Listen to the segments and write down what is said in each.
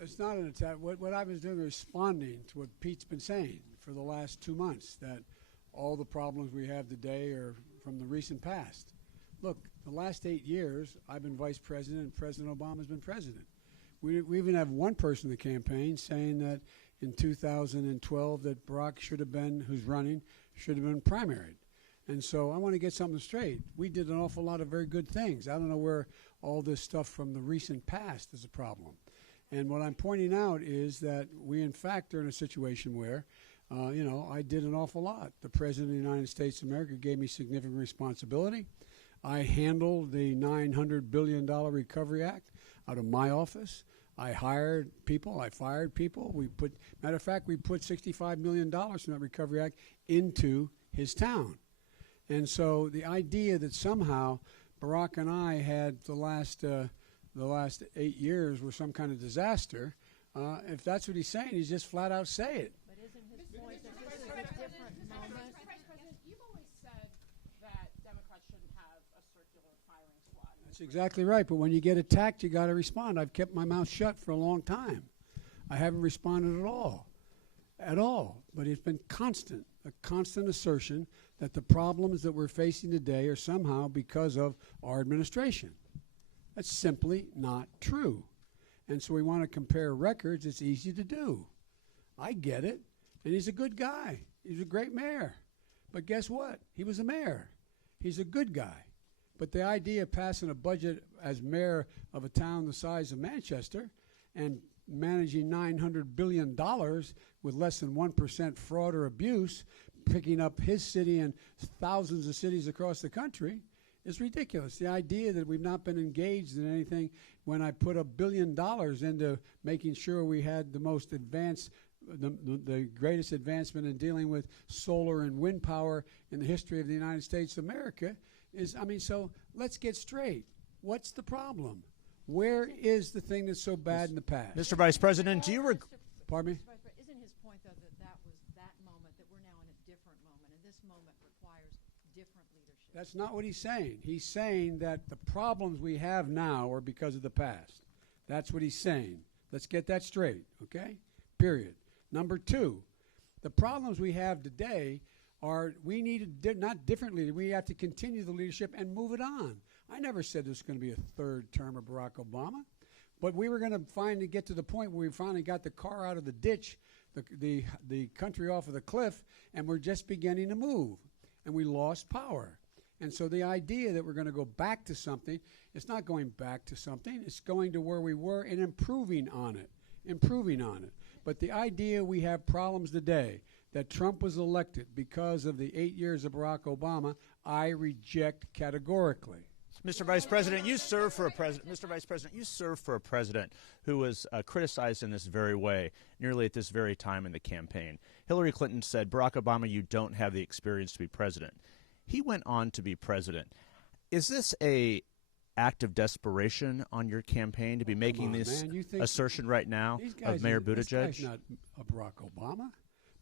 It's not an attack. What I was doing was responding to what Pete's been saying for the last 2 months, that all the problems we have today are from the recent past. Look, the last 8 years, I've been vice president and President Obama's been president. We even have one person in the campaign saying that in 2012 that Barack should have been, who's running, should have been primaried. And so I want to get something straight. We did an awful lot of very good things. I don't know where all this stuff from the recent past is a problem. And what I'm pointing out is that we, in fact, are in a situation where, I did an awful lot. The President of the United States of America gave me significant responsibility. I handled the $900 billion Recovery Act out of my office. I hired people. I fired people. Matter of fact, we put $65 million from that Recovery Act into his town. And so the idea that somehow Barack and I had the last 8 years were some kind of disaster, if that's what he's saying, he's just flat out say it. But isn't his point that this is a different moment? Vice President, you've always said that Democrats shouldn't have a circular firing squad. That's exactly right. But when you get attacked, you got to respond. I've kept my mouth shut for a long time. I haven't responded at all. But it's been a constant assertion that the problems that we're facing today are somehow because of our administration. That's simply not true. And so we want to compare records. It's easy to do. I get it. And he's a good guy. He's a great mayor. But guess what? He was a mayor. He's a good guy. But the idea of passing a budget as mayor of a town the size of Manchester and managing $900 billion with less than 1% fraud or abuse, picking up his city and thousands of cities across the country, is ridiculous. The idea that we've not been engaged in anything when I put $1 billion into making sure we had the most advanced, the greatest advancement in dealing with solar and wind power in the history of the United States of America is, so let's get straight. What's the problem? Where is the thing that's so bad in the past? Mr. Vice President, Pardon me? Isn't his point, though, that was that moment, that we're now in a different moment, and this moment requires different leadership? That's not what he's saying. He's saying that the problems we have now are because of the past. That's what he's saying. Let's get that straight, okay? Period. Number two, the problems we have today are we need not differently. We have to continue the leadership and move it on. I never said there was going to be a third term of Barack Obama, but we were going to finally get to the point where we finally got the car out of the ditch, the country off of the cliff, and we're just beginning to move, and we lost power. And so the idea that we're going to go back to something, it's not going back to something. It's going to where we were and improving on it. But the idea we have problems today, that Trump was elected because of the 8 years of Barack Obama, I reject categorically. Mr. Vice President, you serve for a president. Mr. Vice President, you serve for a president who was criticized in this very way, nearly at this very time in the campaign. Hillary Clinton said, "Barack Obama, you don't have the experience to be president." He went on to be president. Is this a act of desperation on your campaign to be making this assertion right now of Mayor Buttigieg? This guy's not a Barack Obama.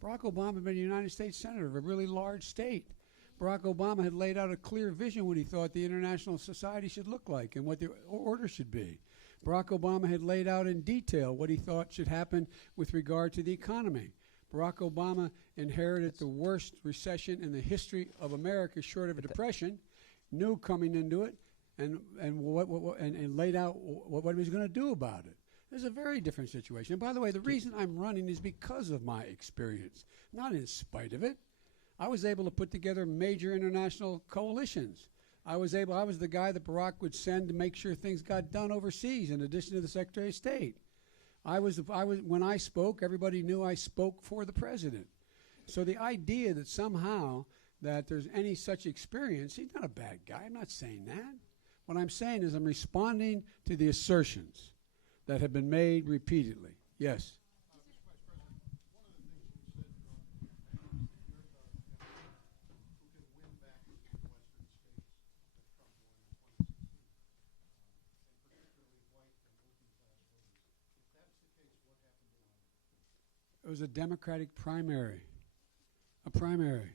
Barack Obama had been a United States Senator of a really large state. Barack Obama had laid out a clear vision what he thought the international society should look like and what the order should be. Barack Obama had laid out in detail what he thought should happen with regard to the economy. Barack Obama inherited the worst recession in the history of America, short of a depression, knew coming into it, and laid out what he was going to do about it. There's a very different situation. And by the way, the reason I'm running is because of my experience, not in spite of it. I was able to put together major international coalitions. I was the guy that Barack would send to make sure things got done overseas, in addition to the Secretary of State. When I spoke, everybody knew I spoke for the president. So the idea that somehow that there's any such experience, he's not a bad guy. I'm not saying that. What I'm saying is I'm responding to the assertions that have been made repeatedly. Yes. It was a Democratic primary. A primary.